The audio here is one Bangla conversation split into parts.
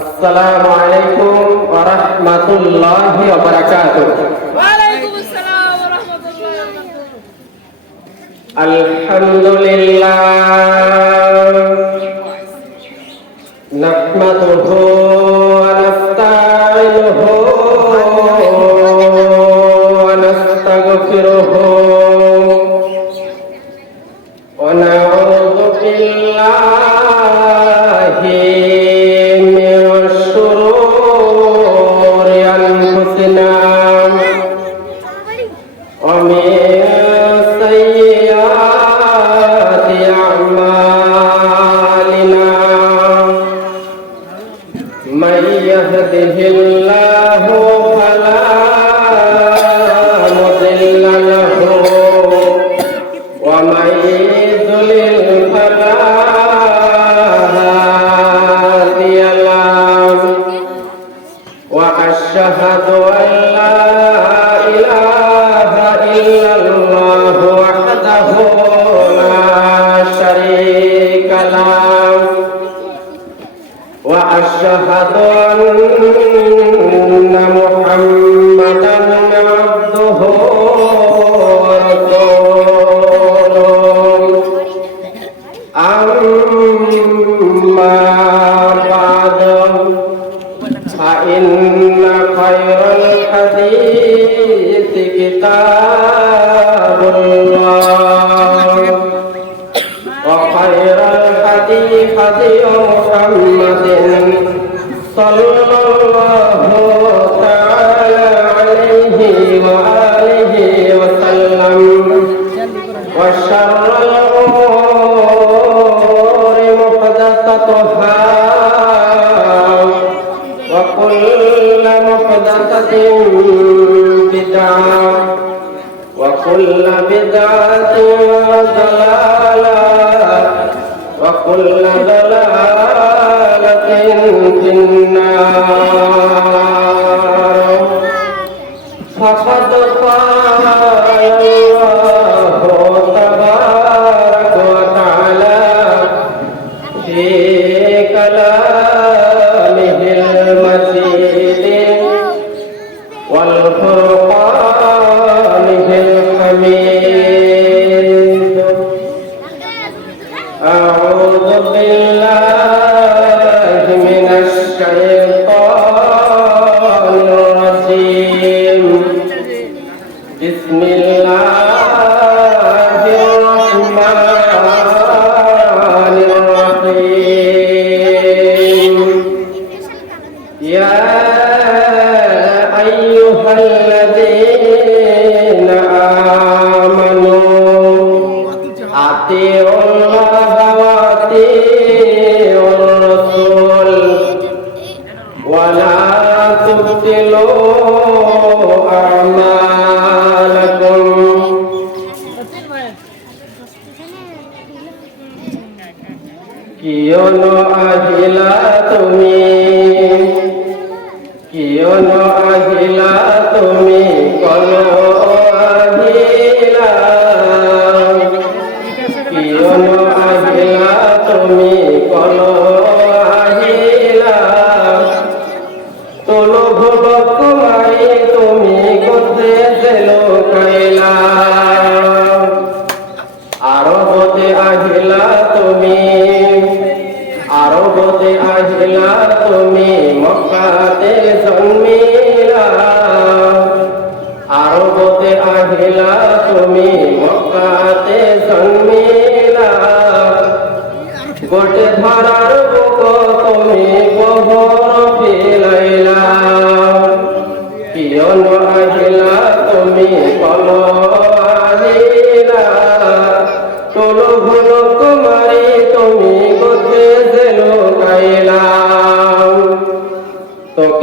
আসসালামু আলাইকুম ওয়া রাহমাতুল্লাহি ওয়া বারাকাতুহু। ওয়া আলাইকুম আসসালাম ওয়া রাহমাতুল্লাহি ওয়া বারাকাতুহু। আলহামদুলিল্লাহ। নাহমাদুহু ضلالة في النار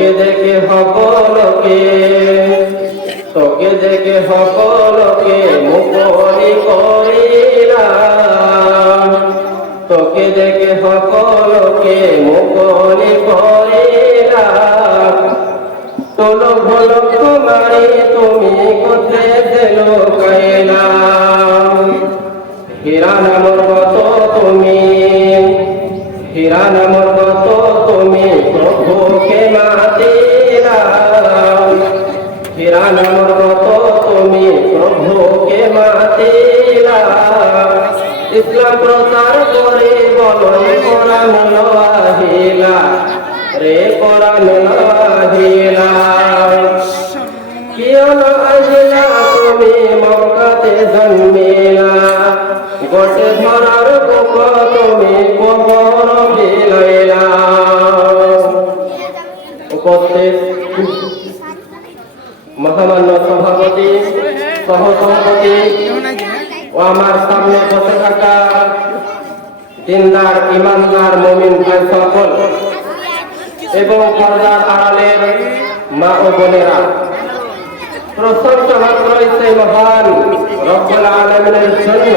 তোকে দেখে সকলকে, তোকে দেখে সকলকে মুখরি করিলাম। তোকে দেখে সকলকে মুখরি করিলাম। তোল ভোল তোমারে, তুমি কোথে দিল কইলাম হীরা নাম কত তুমি? হীরা নাম প্রভুকে মাতিলা ইসলাম প্রচার করে বলো কোরআন আহিলা রে কোরআন আহিলা কিয়ন আহিলা তুমি মক্কাতে জন্মিলা? গোটে ধরার বুক তুমি কবর বিলাইলা উপস্থিত মহামান্য সভাপতি সহসভাপতি ও আমার সামনে বসে থাকা দিনদার ইমানদার মমিন ভাই সকল এবং পর্দার আড়ালের মা ও বোনেরা। প্রশংসা মাত্র সেই মহান রব্বুল আলমিনের জন্য,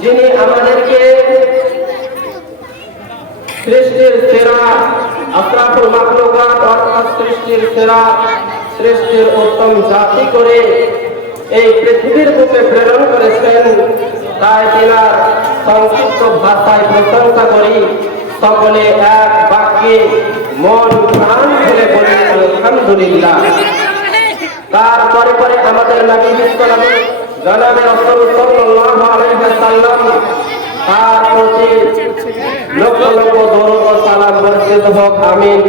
যিনি আমাদেরকে সৃষ্টির সেরা মাখলুকাত অর্থাৎ সৃষ্টির সেরা সৃষ্টির উত্তম জাতি করে এই পৃথিবীর বুকে প্রেরণ করেছেন, তাই তিনার সংক্ষিপ্ত ভাষায় প্রশংসা করি, সকলে এক বাক্যে মন প্রাণ ফেলে বলি, আলহামদুলিল্লাহ। তারপরে পরে আমাদের নবী বিশ্বনবী জনাবে রাসূল সাল্লাল্লাহু আলাইহি ওয়াসাল্লাম তার প্রতি লক্ষ লক্ষ দরুদ ও সালাম বর্ষিত হোক, আমিন।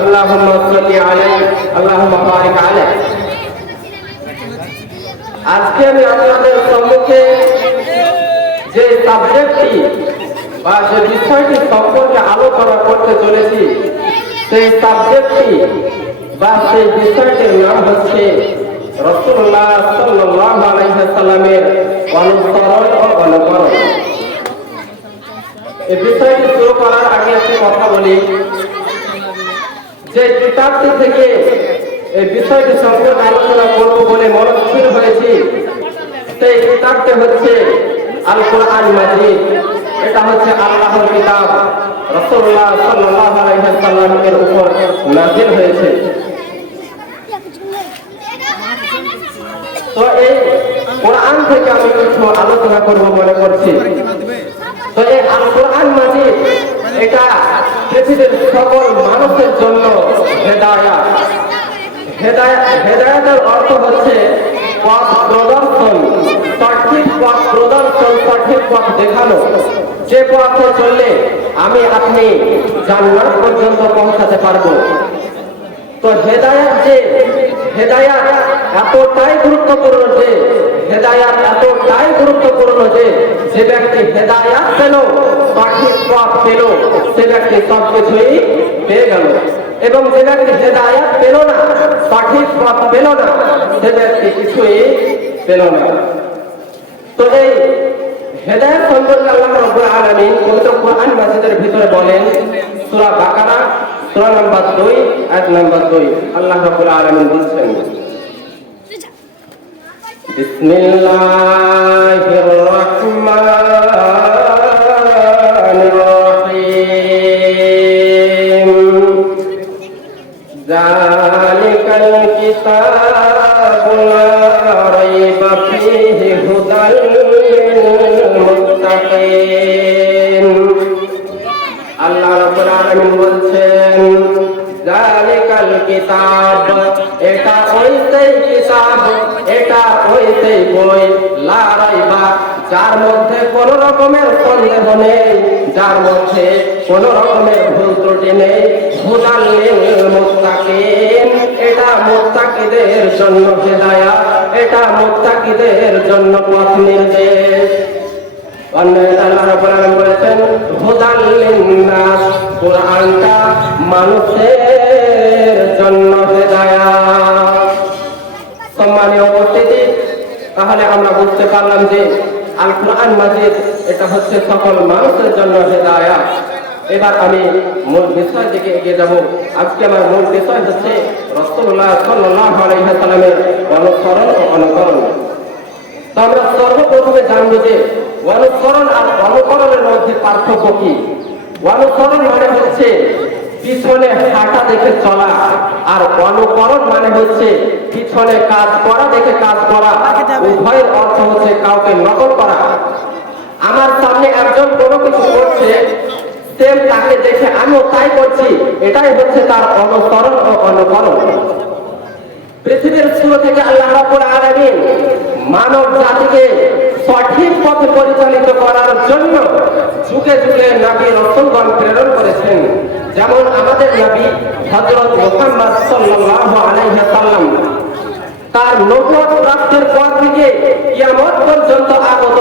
আল্লাহুম্মা সাল্লি আলাইহি, আল্লাহুম্মা বারিক আলাইহি। আজকে আমি আপনাদের সম্মুখে যে সাবজেক্টটি বা যে বিষয়টি সম্পর্কে আলোচনা করতে চলেছি, সেই সাবজেক্টটি বা সেই বিষয়টির নাম হচ্ছে রসুল্লাহ অনুসরণ অনুকরণ। এই বিষয়টি শুরু করার আগে একটি কথা বলি। যে কিতাবটি থেকে এই বিষয়টি সম্পর্কে আলোচনা করব বলে মনস্থির হয়েছি, সেই কিতাবটি হচ্ছে আল কোরআন মাজিদ। এটা হচ্ছে আল্লাহর কিতাব। রাসূলুল্লাহ সাল্লাল্লাহু আলাইহি সাল্লামের উপর নাযিল হয়েছে। তো এই কোরআন থেকে আমি কিছু আলোচনা করব মনে করছি এটা পৃথিবীর সকল মানুষের জন্য হেদায়াত। হেদায়াতের অর্থ হচ্ছে পথ প্রদর্শন পথ প্রদর্শন, সঠিক পথ দেখানো। যে পথে চললে আমি আপনি জান্নাত পর্যন্ত পৌঁছাতে পারব। তো হেদায়াত যে হেদায়াত এতটাই গুরুত্বপূর্ণ যে, হেদায়াত এতটাই গুরুত্বপূর্ণ যে যে ব্যক্তি হেদায়াত পেল, সঠিক পথ পেল, সে ব্যক্তি সব কিছুই পেয়ে গেল। এবং যে ব্যক্তি হেদায়াত পেল না, সঠিক পথ পেল না, সে ব্যক্তি কিছুই পেল না। তো এই হেদায়ত সম্পর্কে আল্লাহ রাব্বুল আলামিন পবিত্র কোরআন মাজিদের ভিতরে বলেন, সূরা বাকারা সূরা নাম্বার দুই আয়াত নাম্বার দুই। আল্লাহ রাব্বুল আলমিন বলছেন বিসমিল্লাহির রহমানির কিতাব, এটা ওই সেই কিতাব, এটা ওই সেই বই। লা রাইবা যার মধ্যে কোন রকমের সন্দেহ নেই, যার মধ্যে কোন রকমের ভুল ত্রুটি নেই এটা মুত্তাকিদের জন্য হেদায়াত এটা মুত্তাকিদের জন্য পথ নির্দেশ। বলেছেন মানুষের জন্য হেদায়াত সম্মানীয় উপস্থিতি, তাহলে আমরা বুঝতে পারলাম যে আল কোরআন মাজিদ এটা হচ্ছে সকল মানুষের জন্য হেদায়াত এবার আমি মূল বিষয় দিকে এগিয়ে যাব। আজকে আমার মূল বিষয় হচ্ছে রসুল্লাহ সাল্লাল্লাহু আলাইহি সাল্লামের অনুসরণ অনুকরণ। সর্বপ্রথমে জানব যে অনুসরণ আর অনুকরণের মধ্যে পার্থক্য কি? অনুসরণ মানে হচ্ছে পিছনে হাঁটা দেখে চলা। আর অনুকরণ মানে হচ্ছে পিছনে কাজ করা, দেখে কাজ করা। উভয়ের অর্থ হচ্ছে কাউকে নকল করা। আমার সামনে একজন কোনো কিছু করছে সেম তাকে দেখে আমিও তাই করছি। এটাই হচ্ছে তার অনুসরণ ও অনুকরণ। পৃথিবীর শুরু থেকে আল্লাহ রাব্বুল মানব জাতিকে সঠিক পথে পরিচালিত করার জন্য যুগে যুগে নবী রসুলগণ প্রেরণ করেছেন। যেমন আমাদের নবী হযরত মুহাম্মদ সাল্লাল্লাহু সাল্লাম তার নবুয়ত প্রাপ্তির পর থেকে কিয়ামত পর্যন্ত আগত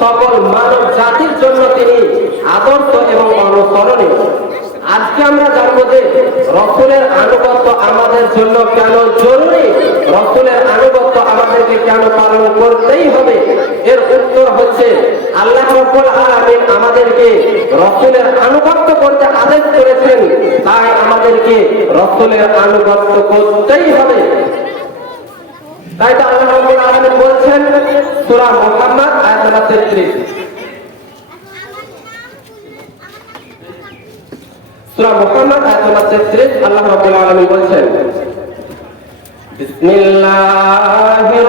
সকল মানব জাতির জন্য তিনি আদর্শ এবং অনুসরণীয়। আজকে আমরা জানব যে রসুলের আনুগত্য আমাদের জন্য কেন জরুরি? রসুলের আনুগত্য আমাদেরকে কেন পালন করতেই হবে? এর উত্তর হচ্ছে আল্লাহ রব্বুল আলামিন আমাদেরকে রসুলের আনুগত্য করতে আদেশ করেছেন। তাই আমাদেরকে রসুলের আনুগত্য করতেই হবে। তাই তো আল্লাহ রাব্বুল আলামিন বলছেন, সূরা মুহাম্মদ, আয়াত নম্বর 33 সূরা মুহাম্মদ আয়াত নম্বর 33 আল্লাহ রাব্বুল আলামিন বলেন বিসমিল্লাহির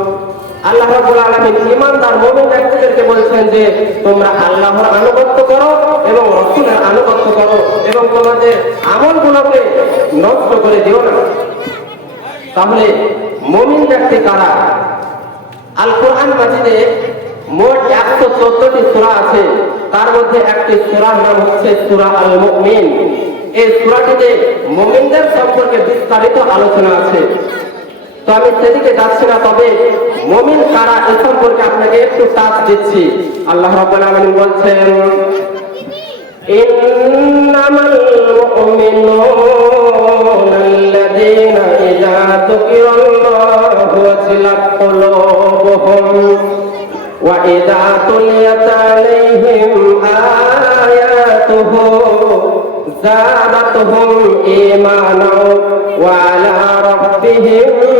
রাব্বুল আলামিন মুমিন ব্যক্তিদেরকে যে, তোমরা আল্লাহর আনুগত্য করো এবং আনুগত্য করো এবং তোমাদের আমলগুলোকে নষ্ট করে দিও না। তাহলে মুমিন ব্যক্তি কারা? আল কোরআন মাজিদে মোট একশো চোদ্দটি সূরা আছে। তার মধ্যে একটি সূরার নাম হচ্ছে সূরা আল মুমিন এই সূরাটিতে মুমিনদের সম্পর্কে বিস্তারিত আলোচনা আছে। তো আমি সেদিকে যাচ্ছি না তবে মমিন কারা এ সম্পর্কে আপনাকে একটু টাচ দিচ্ছি আল্লাহ রাব্বুল আলামিন বলছেন ইন্নামাল মুমিনুনা আল্লাযীনা ইযা যুকিরাল্লাহু ওয়াজিলাত কুলুবুহুম ওয়া ইযা তুলিয়াত আলাইহিম আয়াতুহু زادتهم إيمانا وعلى ربهم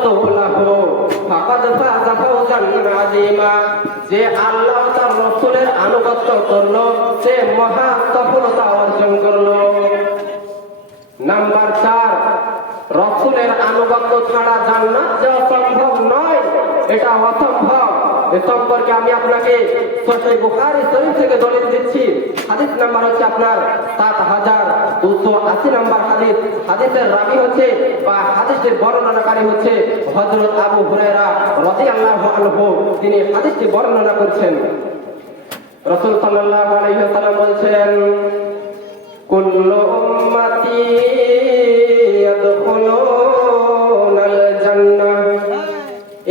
الله ورسوله فقد فاز فوزا عظيما যে আল্লাহ ও তার রসুলের আনুগত্য করলো সে মহা সফলতা অর্জন করলো নাম্বার চার রসুলের আনুগত্য ছাড়া জান্নাত যাওয়া সম্ভব নয় এটা অসম্ভব এ সম্পর্কে আমি আপনাকে থেকে দিচ্ছি। হাদিস নাম্বার হচ্ছে আপনার সাত হাজার দুশো আশি নাম্বার হাদিস। হাদিসের রাবি হচ্ছে বা হাদিসের বর্ণনাকারী হচ্ছে হযরত আবু হুরায়রা রাদিয়াল্লাহু আনহু। তিনি হাদিসটি বর্ণনা করছেন। রাসূল সাল্লাল্লাহু আলাইহি ওয়াসাল্লাম বলছেন, কুল্লু উম্মতি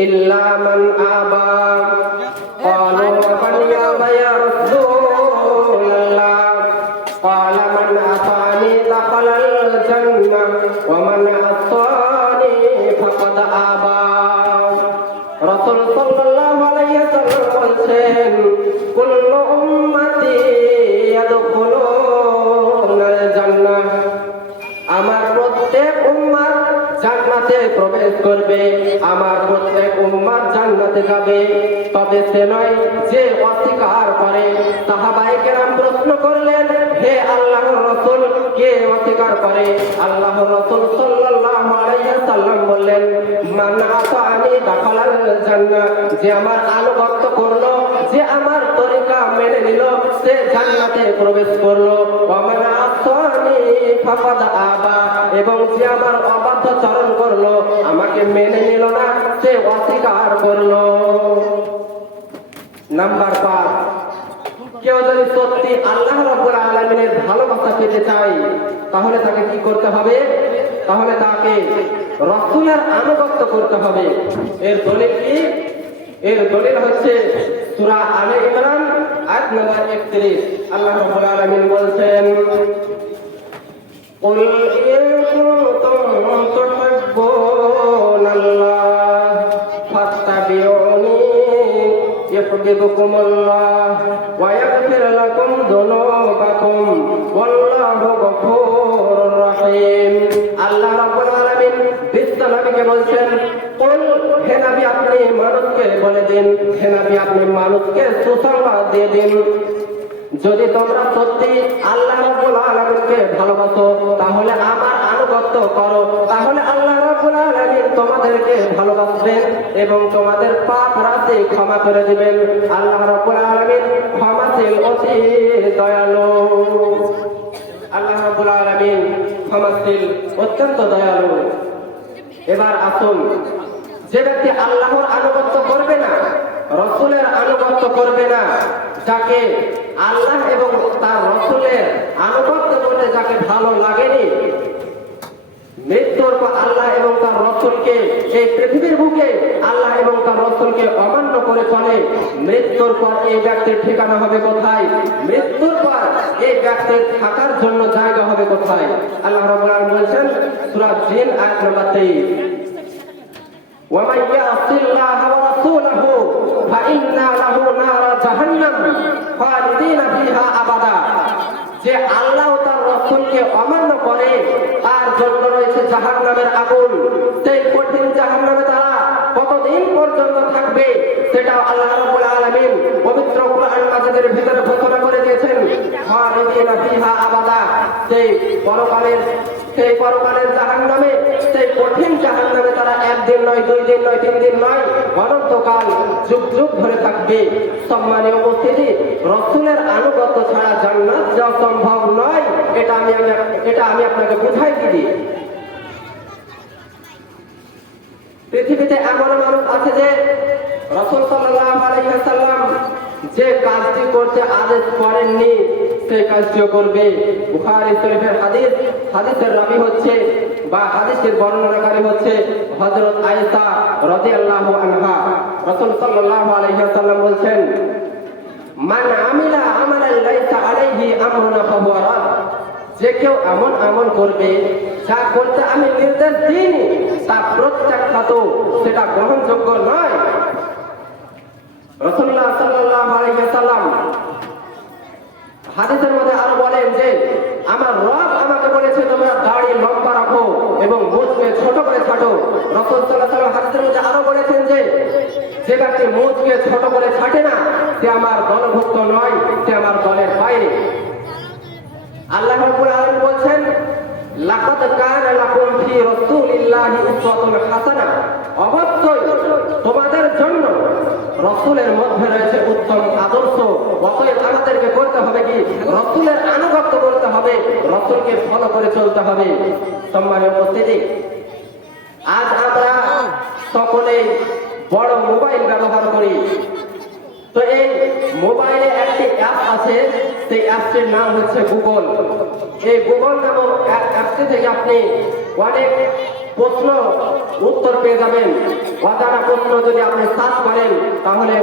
ইল্লা মান আবা। প্রবেশ করবে, আমার প্রত্যেক উম্মার জান্নাতে যাবে। তবে সে নয়, যে অস্বীকার করে। সাহাবাই কেরাম প্রশ্ন করলেন, হে আল্লাহর রসুল, কে অস্বীকার পরে আল্লাহ রসুল সাল্লাল্লাহু আলাইহি সাল্লাম বললেন, মান দাখালাল জান্নাহ যে আমার আনুগত্য করল, যে আমার তরিকা মেনে নিল, সে জান্নাতে প্রবেশ করল। ওয়া মান এবং যে আমার অবাধ্য চরণ করল, আমাকে মেনে নিল না, সে অস্বীকার করল। নাম্বার পাঁচ, কেউ যদি সত্যি আল্লাহ রব্বুল আলমিনের ভালোবাসা পেতে চায়, তাহলে তাকে কি করতে হবে? তাহলে তাকে রসুলের আনুগত্য করতে হবে। এর দলিল কি? এর দলিল হচ্ছে সূরা আলে ইমরান, আয়াত নম্বর 31 আল্লাহ রাব্বুল আলামিন বলছেন قل إن كنتم تحبون الله فاتبعوني يحببكم الله ويغفر لكم ذنوبكم والله غفور رحيم আল্লাহ রাব্বুল আলামিন বিশ্ব নবীকে বলছেন কুল হে নবী আপনি মানুষকে বলে দিন হে নবী আপনি মানুষকে সুসংবাদ দিয়ে দিন যদি তোমরা সত্যি আল্লাহ রাব্বুল আলামিনকে ভালোবাসো, তাহলে আমার আনুগত্য করো। তাহলে আল্লাহ রাব্বুল আলামিন তোমাদেরকে ভালোবাসবেন এবং তোমাদের পাপ রাশি ক্ষমা করে দিবেন। আল্লাহ রাব্বুল আলামিন ক্ষমাশীল, অতি দয়ালু। আল্লাহ রাব্বুল আলামিন ক্ষমাশীল, অত্যন্ত দয়ালু। এবার আসুন, যে ব্যক্তি আল্লাহর আনুগত্য করবে না, রসুলের আনুগত্য করবে না যাকে আল্লাহ এবং তার রসুলের আনুগত্য মধ্যে যাকে ভালো লাগেনি, মৃত্যুর পর আল্লাহ এবং তার রসুলকে এই পৃথিবীর বুকে আল্লাহ এবং তার রসুলকে অমান্য করে চলে। মৃত্যুর পর এই ব্যক্তির ঠিকানা হবে কোথায়? মৃত্যুর পর এই ব্যক্তির থাকার জন্য জায়গা হবে কোথায়? আল্লাহ রবুল বলছেন সুরাজ জিন, আয়াত নম্বর তেইশ। ওয়ামাইয়া আল্লাহ রসুলকে অমান্য করে তার জন্য রয়েছে জাহান নামের আগুন। সেই কঠিন জাহান নামে তারা কতদিন পর্যন্ত থাকবে সেটা আল্লাহ রাব্বুল আলামিন পবিত্র কোরআন মাজিদের ভিতরে ঘোষণা করে দিয়েছেন। খালিদিনা ফিহা আবাদা। সেই পরকালের সেই পরকালের জাহার নামে কঠিন জাহান নামে তারা একদিন নয়, দুই দিন নয়, তিন দিন নয়, অনন্তকাল যুগ যুগ ধরে থাকবে। সম্মানীয় উপস্থিতি, রসুলের আনুগত্য ছাড়া জান্নাত যাওয়া সম্ভব নয়, এটা আমি এটা আমি আপনাকে বুঝাই দিই। পৃথিবীতে এমন মানুষ আছে যে, রসুল সাল্লাম যে কাজটি করতে আদেশ করেননি সেই কাজটিও করবে। বুখারী শরীফের হাদিস, হাদিসের রাবি হচ্ছে বা হাদিসের বর্ণনাকারী হচ্ছে হযরত আয়েশা রাদিয়াল্লাহু আনহা। রাসূল সাল্লাল্লাহু আলাইহি ওয়াসাল্লাম বলছেন, মান আমিলা আমালান লাইসা আলাইহি আমরুনা ফাহুয়া রাদ। যে কেউ এমন আমল করবে, যা করতে আমি নির্দেশ দিইনি, তা প্রত্যাখ্যাত, সেটা গ্রহণযোগ্য নয়। রসুল্লাহ সাল্লাল্লাহু আলাইহি সাল্লাম হাদিসের মধ্যে আরও বলেন যে আমার রব আমাকে বলেছে, তোমরা দাড়ি লম্বা রাখো এবং মুখকে ছোট করে ছাটো। সাল্লাল্লাহু আলাইহি হাদিসের মধ্যে আরও বলেছেন যে যে ব্যক্তি মুখকে ছোট করে ছাটে না, সে আমার দলভুক্ত নয়, সে আমার দলের বাইরে। আল্লাহ রাব্বুল আলামিন বলছেন, লাকাদ কানা লাকুম ফি রাসূলিল্লাহি উসওয়াতুন হাসানা অবশ্যই তোমাদের জন্য রসুলের মধ্যে রয়েছে উত্তম আদর্শ। অতএব আমাদেরকে করতে হবে কি, রসুলের আনুগত্য করতে হবে, রসুলকে ফলো করে চলতে হবে। সম্মানীয় উপস্থিতি। আজ আমরা সকলে বড় মোবাইল ব্যবহার করি। তো এই মোবাইলে একটি অ্যাপ আছে, সেই অ্যাপটির নাম হচ্ছে গুগল এই গুগল নামক অ্যাপ- অ্যাপটি থেকে আপনি অনেক প্রশ্ন, উত্তর পেয়ে যাবেন। অজানা প্রশ্ন যদি আপনি সার্চ করেন, তাহলে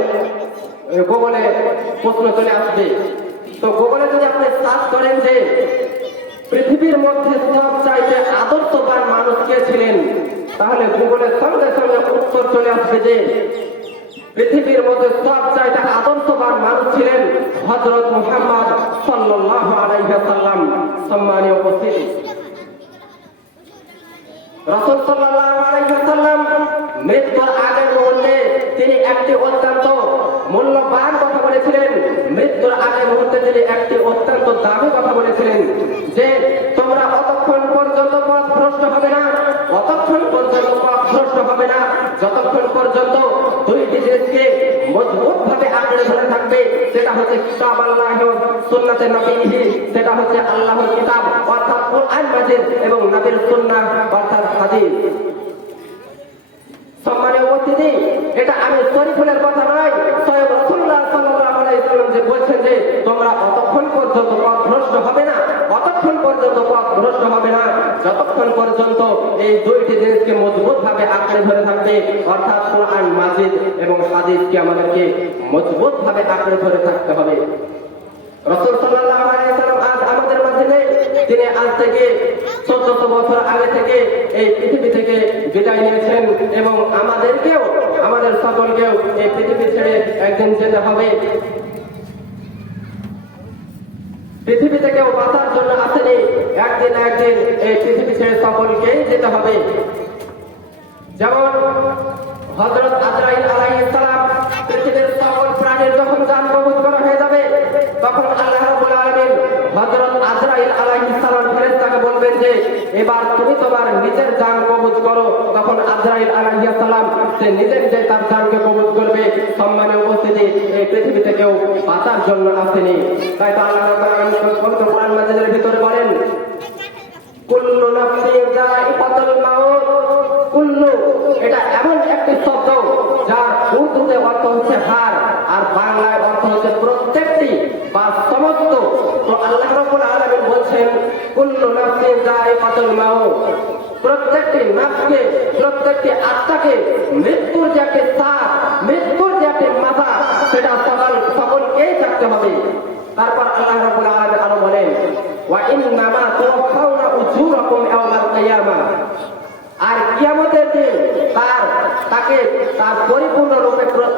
গুগলে প্রশ্ন চলে আসবে। তো গুগলে যদি আপনি সার্চ করেন যে, পৃথিবীর মধ্যে সব চাইতে আদর্শবান মানুষ কে ছিলেন, তাহলে গুগলের সঙ্গে সঙ্গে উত্তর চলে আসবে যে, পৃথিবীর মধ্যে সব চাইতে আদর্শবান মানুষ ছিলেন হজরত মুহাম্মদ সাল্লাল্লাহু আলাইহি সাল্লাম সম্মানীয় উপস্থিতি। রাসূল সাল্লাম মৃত্যুর আগের মুহূর্তে তিনি একটি অত্যন্ত মূল্যবান কথা বলেছিলেন। মৃত্যুর আগের মুহূর্তে তিনি একটি অত্যন্ত দামি কথা বলেছিলেন যে, তোমরা অতক্ষণ পর্যন্ত পথ ভ্রষ্ট হবে না ততক্ষণ পর্যন্ত পথ ভ্রষ্ট হবে না, যতক্ষণ পর্যন্ত দুইটি জিনিসকে মজবুত ভাবে আঁকড়ে ধরে থাকবে, সেটা হচ্ছে কিতাব আল্লাহ সুন্নাতে নবীহি সেটা হচ্ছে আল্লাহর কিতাব কোরআন মাজিদ এবং নবীর সুন্নাহ অর্থাৎ হাদিস। সম্মানীয় উপস্থিতি এটা আমি শরীফুলের কথা নয় স্বয়ং রসুল্লাহ সাল্লাল্লাহু আলাইহি যে বলছেন যে তোমরা অতক্ষণ পর্যন্ত পথ ভ্রষ্ট হবে না, অতক্ষণ পর্যন্ত পথ ভ্রষ্ট হবে না, যতক্ষণ পর্যন্ত এই দুইটি জিনিসকে মজবুত ভাবে আঁকড়ে ধরে থাকবে, অর্থাৎ কোরআন মাজিদ এবং হাদিসকে আমাদেরকে মজবুত ভাবে আঁকড়ে ধরে থাকতে হবে। রসুল আলাইহি আজ আমাদের মধ্যে নেই। তিনি আজ থেকে চোদ্দশো বছর আগে থেকে এই পৃথিবী থেকে বিদায় নিয়েছেন এবং আমাদেরকেও, আমাদের সকলকেও এই পৃথিবী ছেড়ে একদিন যেতে হবে। পৃথিবী থেকেও বাঁচার জন্য আসেনি, একদিন একদিন এই পৃথিবী ছেড়ে সকলকেই যেতে হবে। যেমন হজরত আজরাইল আলাইহিস সালাম পৃথিবীর সকল প্রাণীর যখন জান কবুল করা হয়ে যাবে, তখন আল্লাহ রাব্বুল আলামিন হযরত আজরাইল আলাইহিস সালাম ফেরেশতাকে বলবেন যে, এবার তুমি তোমার নিজের জান কবুল করো। তখন আজরাইল আলাইহিস সালাম সে নিজে নিজে তার জানকে কবুল করবে। সম্মানে উপস্থিতি এই পৃথিবী থেকেও বাঁচার জন্য আসেনি। তাই তো আল্লাহ কোরআন মাজিদের ভিতরে বলেন, কুল্লু নাফসিন যায়িকাতুল মাউত। কুল্লু, এটা এমন একটি শব্দ যার উর্দুতে অর্থ হচ্ছে হার আর বাংলায় অর্থ হচ্ছে প্রত্যেকটি বা সমস্ত তো আল্লাহ রাব্বুল আলামিন বলছেন কুল্লু নাফসিন যায়িকাতুল মাউত প্রত্যেকটি নাফকে, প্রত্যেকটি আত্মাকে মৃত্যুর যে একটি সাপ মৃত্যুর যে একটি মাথা, সেটা সকল সকলকেই থাকতে হবে। তারপর আল্লাহ রাব্বুল আলামিন আরও বলেন, ওয়া ইন্নামা তুওয়াফাউনা উজুরাকুম ইয়াওমাল কিয়ামা আর কিয়ামতের দিন তার তাকে তার পরিপূর্ণ রূপে প্র-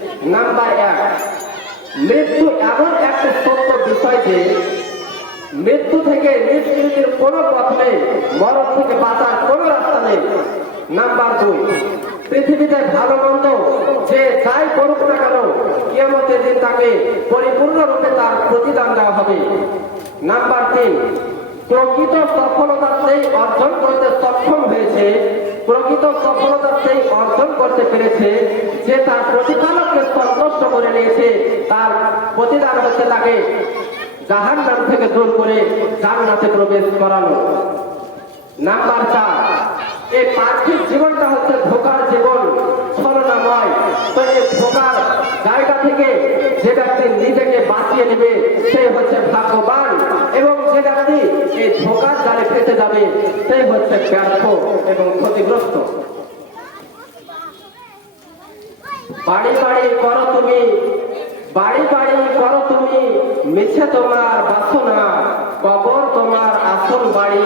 নাম্বার এক, মৃত্যু এমন একটা সত্য বিষয় যে মৃত্যু থেকে নিষ্কৃতির কোনো পথ নেই, মরণ থেকে বাঁচার কোনো রাস্তা নেই। নাম্বার দুই, পৃথিবীতে ভালো মন্দ যে যাই করুক না কেন, কিয়ামতের দিন তাকে পরিপূর্ণরূপে তার প্রতিদান দেওয়া হবে। নাম্বার তিন, প্রকৃত সফলতা সেই অর্জন করতে সক্ষম হয়েছে প্রকৃত সফলতা সেই অর্জন করতে পেরেছে, যে তার প্রতিপালককে সন্তুষ্ট করে নিয়েছে, তার প্রতিদান হচ্ছে তাকে জাহান নাম থেকে দূর করে জান্নাতে প্রবেশ করানো। নাম্বার চার, এই পার্থিব জীবনটা হচ্ছে ধোকার জীবন, ছলনাময়। তো এই ধোকার জায়গা থেকে যে ব্যক্তি নিজেকে বাঁচিয়ে নেবে, সে হচ্ছে ভাগ্যবান। এবং যে ব্যক্তি এই ধোকার ফেসে যাবে, সে হচ্ছে ব্যর্থ এবং ক্ষতিগ্রস্ত। বাড়ি বাড়ি করো তুমি, বাড়ি বাড়ি করো তুমি, মিছে তোমার বাসনা, কবর তোমার আসল বাড়ি,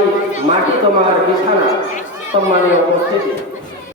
মাটি তোমার বিছানা, সম্মানীয় উপস্থিতি।